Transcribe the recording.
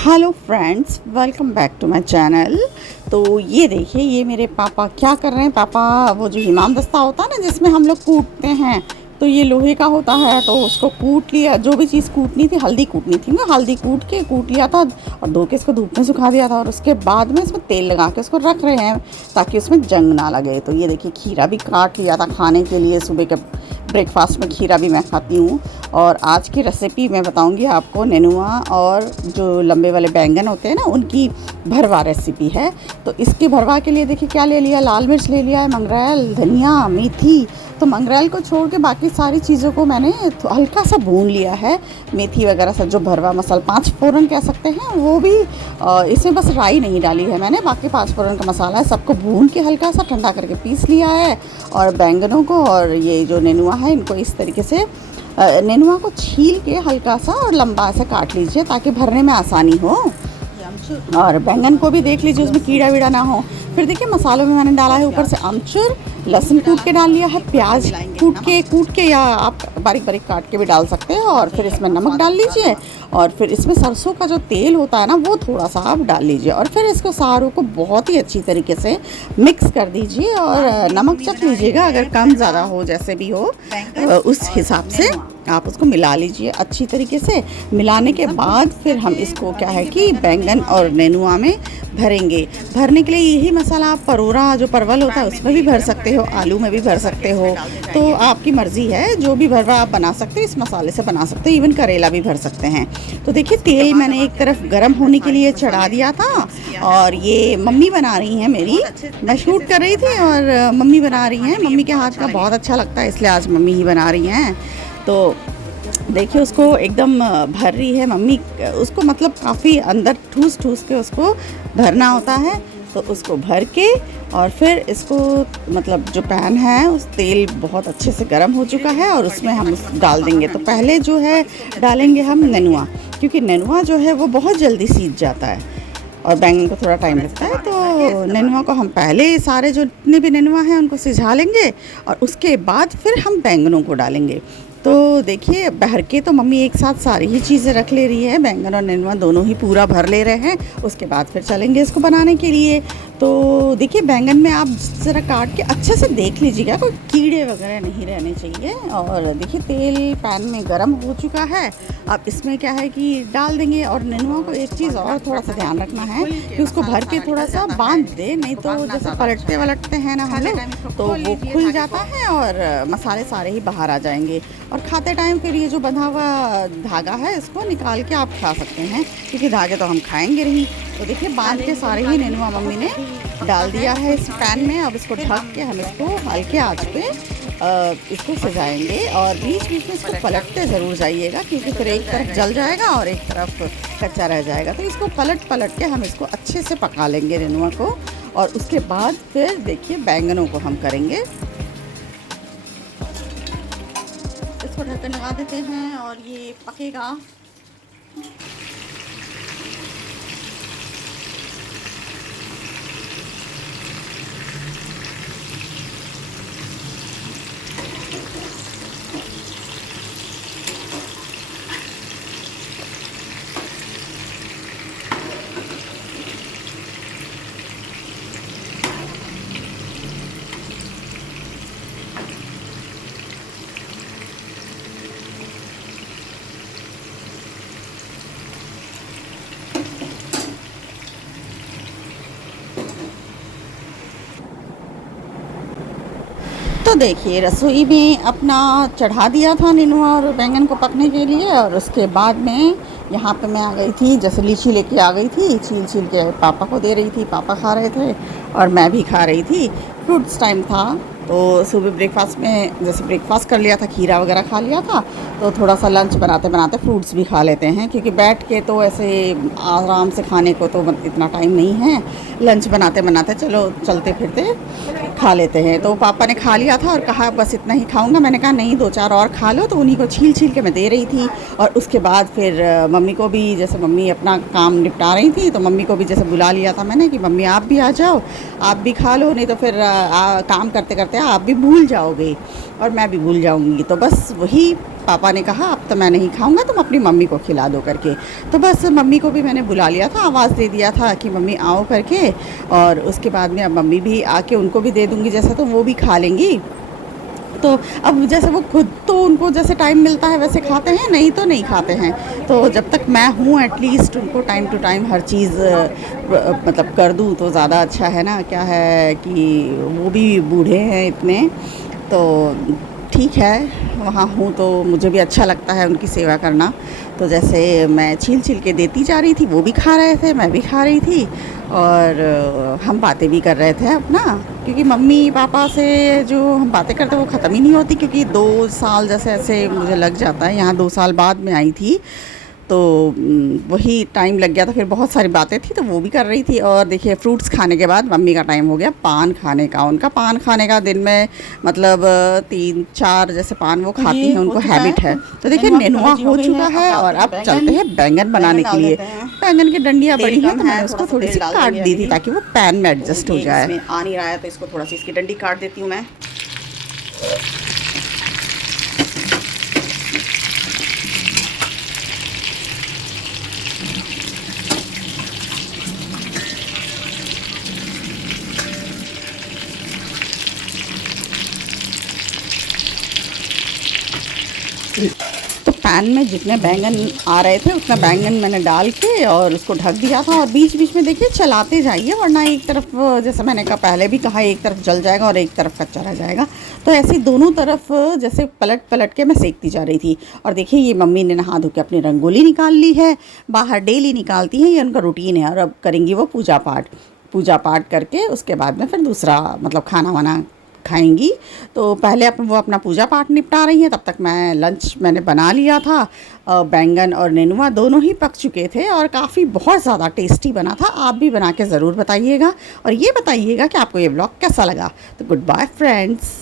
Hello friends, welcome back to my channel. तो ये देखिए, ये मेरे पापा क्या कर रहे हैं। पापा वो जो इमाम दस्ता होता है ना, जिसमें हम लोग कूटते हैं, तो ये लोहे का होता है। तो उसको कूट लिया, जो भी चीज़ कूटनी थी, हल्दी कूटनी थी ना, हल्दी कूट लिया था और धो के इसको धूप में सुखा दिया था। और उसके बाद में इसमें तेल लगा के इसको रख रहे हैं ताकि उसमें जंग ना लगे। तो ये देखिए, खीरा भी काट लिया था खाने के लिए। सुबह के ब्रेकफास्ट में खीरा भी मैं खाती हूँ। और आज की रेसिपी मैं बताऊंगी आपको, नेनुआ और जो लंबे वाले बैंगन होते हैं ना, उनकी भरवा रेसिपी है। तो इसके भरवा के लिए देखिए क्या ले लिया। लाल मिर्च ले लिया है, मंगरेल, धनिया, मेथी। तो मंगरेल को छोड़ के बाकी सारी चीज़ों को मैंने हल्का सा भून लिया है। मेथी वगैरह सब जो भरवा मसाला, 5 फोरन कह सकते हैं, वो भी इसमें बस राई नहीं डाली है मैंने। बाकी 5 फोरन का मसाला है, सबको भून के हल्का सा ठंडा करके पीस लिया है। और बैंगनों को और ये जो नेनुआ है, इनको इस तरीके से नेनुआ को छील के हल्का सा और लंबा सा काट लीजिए ताकि भरने में आसानी हो। और बैंगन को भी देख लीजिए उसमें कीड़ा वीड़ा ना हो। फिर देखिए, मसालों में मैंने डाला है ऊपर से अमचूर, लहसुन कूट के डाल लिया है, प्याज कूट के या आप बारीक बारीक काट के भी डाल सकते हैं। और फिर इसमें नमक डाल लीजिए। और फिर इसमें सरसों का जो तेल होता है ना, वो थोड़ा सा आप डाल लीजिए। और फिर इसको सारों को बहुत ही अच्छी तरीके से मिक्स कर दीजिए। और नमक चख लीजिएगा, अगर कम ज़्यादा हो जैसे भी हो उस हिसाब से आप उसको मिला लीजिए अच्छी तरीके से। मिलाने के बाद फिर हम इसको क्या है कि बैंगन और नेनुआ में भरेंगे। भरने के लिए यही मसाला आप परोरा जो परवल होता है उसमें भी भर सकते हो, आलू में भी भर सकते हो। तो आपकी मर्ज़ी है, जो भी भरवा आप बना सकते हो इस मसाले से बना सकते हो। इवन करेला भी भर सकते हैं। तो देखिए, तेल मैंने एक तरफ गर्म होने के लिए चढ़ा दिया था। और ये मम्मी बना रही हैं मेरी, मैं शूट कर रही थी और मम्मी बना रही हैं। मम्मी के हाथ का बहुत अच्छा लगता है, इसलिए आज मम्मी ही बना रही हैं। तो देखिए, उसको एकदम भर रही है मम्मी। उसको मतलब काफ़ी अंदर ठूस ठूस के उसको भरना होता है। तो उसको भर के और फिर इसको मतलब जो पैन है, उस तेल बहुत अच्छे से गर्म हो चुका है और उसमें हम डाल देंगे। तो पहले जो है डालेंगे हम नेनुआ, क्योंकि नेनुआ जो है वो बहुत जल्दी सीज जाता है और बैंगन को थोड़ा टाइम लगता है। तो नेनुआ को हम पहले सारे जो जितने भी नेनुआ हैं उनको सिझा लेंगे और उसके बाद फिर हम बैंगनों को डालेंगे। तो देखिए, भर के तो मम्मी एक साथ सारी ही चीज़ें रख ले रही है, बैंगन और नेनुआ दोनों ही पूरा भर ले रहे हैं। उसके बाद फिर चलेंगे इसको बनाने के लिए। तो देखिए, बैंगन में आप ज़रा काट के अच्छे से देख लीजिएगा, कोई कीड़े वगैरह नहीं रहने चाहिए। और देखिए, तेल पैन में गर्म हो चुका है। अब इसमें क्या है कि डाल देंगे। और नेनुआ को एक चीज़ और थोड़ा सा ध्यान रखना है कि उसको भर के थोड़ा सा बांध दे, नहीं तो जैसे पलटते वलटते हैं ना हम लोग, तो वो खुल जाता है और मसाले सारे ही बाहर आ जाएंगे। और खाते टाइम फिर ये जो बंधा हुआ धागा है, इसको निकाल के आप खा सकते हैं, क्योंकि धागे तो हम खाएंगे नहीं। तो देखिए, बांध के सारे ही नेनुआ मम्मी ने डाल दिया है इस पैन में। अब इसको ढक के हम इसको हल्के आंच पे इसको सजाएंगे। और बीच बीच में इसको पलटते ज़रूर जाइएगा, क्योंकि फिर एक तरफ जल जाएगा और एक तरफ कच्चा रह जाएगा। तो इसको पलट पलट के हम इसको अच्छे से पका लेंगे नेनुआ को। और उसके बाद फिर देखिए, बैंगनों को हम करेंगे। इसको ढक्कन लगा देते हैं और ये पकेगा। तो देखिए, रसोई में अपना चढ़ा दिया था नेनुआ और बैंगन को पकने के लिए। और उसके बाद में यहाँ पे मैं आ गई थी, जैसे लीची लेके आ गई थी, छील छील के पापा को दे रही थी। पापा खा रहे थे और मैं भी खा रही थी। फ्रूट्स टाइम था, तो सुबह ब्रेकफास्ट में जैसे ब्रेकफास्ट कर लिया था, खीरा वगैरह खा लिया था, तो थोड़ा सा लंच बनाते बनाते फ्रूट्स भी खा लेते हैं, क्योंकि बैठ के तो ऐसे आराम से खाने को तो इतना टाइम नहीं है। लंच बनाते बनाते चलो चलते फिरते खा लेते हैं। तो पापा ने खा लिया था और कहा बस इतना ही खाऊंगा। मैंने कहा नहीं, 2-4 और खा लो। तो उन्हीं को छील छील के मैं दे रही थी। और उसके बाद फिर मम्मी को भी, जैसे मम्मी अपना काम निपटा रही थी, तो मम्मी को भी जैसे बुला लिया था मैंने कि मम्मी आप भी आ जाओ, आप भी खा लो, नहीं तो फिर काम करते करते आप भी भूल जाओगे और मैं भी भूल जाऊंगी। तो बस वही पापा ने कहा अब तो मैं नहीं खाऊंगा, तुम अपनी मम्मी को खिला दो करके। तो बस मम्मी को भी मैंने बुला लिया था, आवाज़ दे दिया था कि मम्मी आओ करके, और उसके बाद में अब मम्मी भी आके उनको भी दे दूँगी जैसा, तो वो भी खा लेंगी। तो अब जैसे वो खुद तो उनको जैसे टाइम मिलता है वैसे खाते हैं, नहीं तो नहीं खाते हैं। तो जब तक मैं हूँ एटलीस्ट उनको टाइम टू टाइम हर चीज़ मतलब कर दूँ तो ज़्यादा अच्छा है ना। क्या है कि वो भी बूढ़े हैं इतने, तो ठीक है, वहाँ हूँ तो मुझे भी अच्छा लगता है उनकी सेवा करना। तो जैसे मैं छील छील के देती जा रही थी, वो भी खा रहे थे, मैं भी खा रही थी, और हम बातें भी कर रहे थे अपना, क्योंकि मम्मी पापा से जो हम बातें करते हैं वो ख़त्म ही नहीं होती, क्योंकि 2 साल जैसे ऐसे मुझे लग जाता है। यहाँ 2 साल बाद में आई थी, तो वही टाइम लग गया था, फिर बहुत सारी बातें थी तो वो भी कर रही थी। और देखिए फ्रूट्स खाने के बाद मम्मी का टाइम हो गया पान खाने का। उनका पान खाने का दिन में मतलब 3-4 जैसे पान वो खाती हैं, उनको हैबिट है। तो देखिए नेनुआ हो चुका है और अब चलते हैं बैंगन बनाने के लिए। बैंगन की डंडियाँ बड़ी हैं तो मैंने उसको थोड़ी सी काट दी थी ताकि वो पैन में एडजस्ट हो जाए। आ नहीं रहा है तो इसको थोड़ा सी इसकी डंडी काट देती हूँ मैं। तो पैन में जितने बैंगन आ रहे थे उतना बैंगन मैंने डाल के और उसको ढक दिया था। और बीच बीच में देखिए चलाते जाइए, वरना एक तरफ जैसे मैंने कहा पहले भी कहा, एक तरफ जल जाएगा और एक तरफ कच्चा रह जाएगा। तो ऐसे दोनों तरफ जैसे पलट पलट के मैं सेकती जा रही थी। और देखिए ये मम्मी ने नहा धो के अपनी रंगोली निकाल ली है, बाहर डेली निकालती हैं, ये उनका रूटीन है। और अब करेंगी वो पूजा पाठ करके उसके बाद में फिर दूसरा मतलब खाना वाना खाएंगी। तो पहले वो अपना पूजा पाठ निपटा रही हैं, तब तक मैं लंच मैंने बना लिया था। बैंगन और नेनुआ दोनों ही पक चुके थे और काफ़ी बहुत ज़्यादा टेस्टी बना था। आप भी बना के ज़रूर बताइएगा और ये बताइएगा कि आपको ये व्लॉग कैसा लगा। तो गुड बाय फ्रेंड्स।